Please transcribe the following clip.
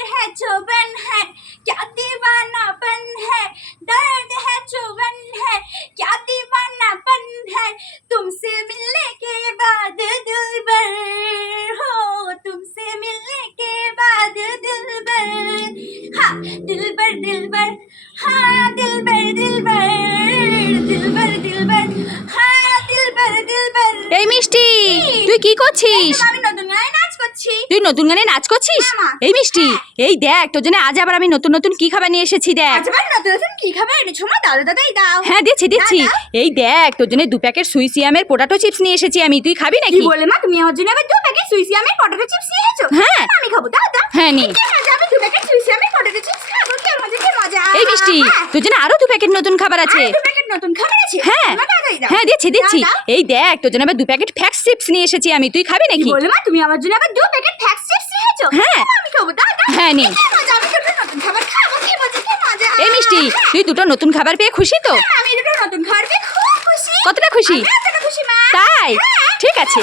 है चौबन है क्या दीवानापन है दर्द है चौबन है क्या दीवानापन है तुमसे मिलने के बाद दिल भर हो तुमसे मिलने के बाद दिल भर हाँ दिल भर दिल भर हाँ दिल भर दिल भर दिल भर दिल भर हाँ दिल भर दिल भर এই মিষ্টি তুই কি করছিস আমি তুই নতুন গানে নাচ করছিস? হ্যাঁ, এই মিষ্টি। এই দেখ তোর জন্য আজ আবার আমি নতুন নতুন কি খাবার নিয়ে এসেছি দেখ। নতুন নতুন কি খাবে এনেছো মা? দাদা দাদাই দাও হ্যাঁ দিচ্ছি দিচ্ছি। এই দেখ তোর জন্য দু প্যাকেট সুইসিয়ামের পোটাটো চিপস নিয়ে এসেছি আমি। তুই খাবি কি নাকি? বলে মা? তুমি আমার জন্য আবার দু প্যাকেট সুইসিয়ামের পটেটো চিপস নিয়েছো হ্যাঁ। আমি খাব দাদা হ্যাঁ নি। আমি দু প্যাকেট সুইসিয়ামের পটেটো চিপস খাব কি মজা কি মজা। এই মিষ্টি হ্যাঁ। তোর জন্য আরও দু প্যাকেট নতুন খাবার আছে। দু প্যাকেট নতুন খাবার আছে? হ্যাঁ। হ্যাঁ দিচ্ছি দিচ্ছি। এই দেখ তোর জন্য আবার দু প্যাকেট ফ্যাক্স চিপস নিয়ে এসেছি আমি। তুই খাবি নাকি? বলে মা? তুমি আমার জন্য আবার দু প্যাকেট ফ্যাক্স চিপস নিয়েছো হ্যাঁ। আমি খাব। দাদা হ্যাঁ, নে। নতুন খাবার খাব। কি মজা কি মজা। এই মিষ্টি তুই দুটো নতুন খাবার পেয়ে খুশি তো? হ্যাঁ, আমি দুটো নতুন খাবার পেয়ে খুব খুশি। কতটা খুশি? খুশি মা। তাই? হ্যাঁ। ঠিক আছে।